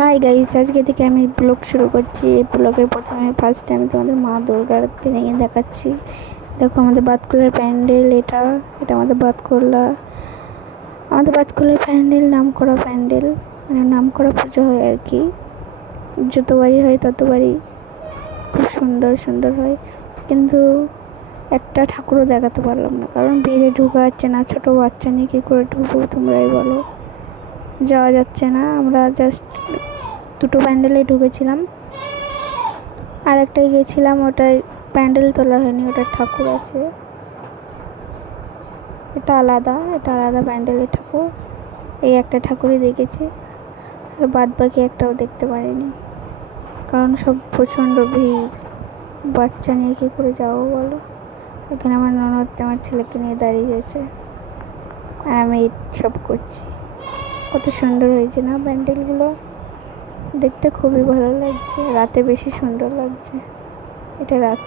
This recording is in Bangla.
হাই গাইস, আজকে থেকে আমি ব্লগ শুরু করছি। এই ব্লগের প্রথমে ফার্স্টে আমি তোমাদের মা দুর্গার নিয়ে দেখাচ্ছি। দেখো আমাদের বাতকুলার প্যান্ডেল, এটা এটা আমাদের বাতকুলার প্যান্ডেল, নাম করা প্যান্ডেল, মানে নাম করা পুজো হয় আর কি। যতবারই হয় ততবারই খুব সুন্দর সুন্দর হয়, কিন্তু একটা ঠাকুরও দেখাতে পারলাম না, কারণ ভিড়ে ঢুকা যাচ্ছে না। ছোটো বাচ্চা নিয়ে কী করে ঢুকবো তোমরাই বলো, যাওয়া যাচ্ছে না। আমরা জাস্ট দুটো প্যান্ডেলে ঢুকেছিলাম, আর একটাই গেছিলাম, ওটাই প্যান্ডেল তোলা হয়নি, ওটা ঠাকুর আছে, এটা আলাদা প্যান্ডেলের ঠাকুর। এই একটা ঠাকুরই দেখেছি, আর বাদ বাকি একটাও দেখতে পারিনি, কারণ সব প্রচণ্ড ভিড়। বাচ্চা নিয়ে কী করে যাবো বলো। এখানে আমার ননদ আমার ছেলেকে নিয়ে দাঁড়িয়ে গেছে, আর আমি সব করছি। কত সুন্দর হয়েছে না প্যান্ডেলগুলো, দেখতে খুবই ভালো লাগছে। রাতে বেশি সুন্দর লাগছে, এটা রাতে।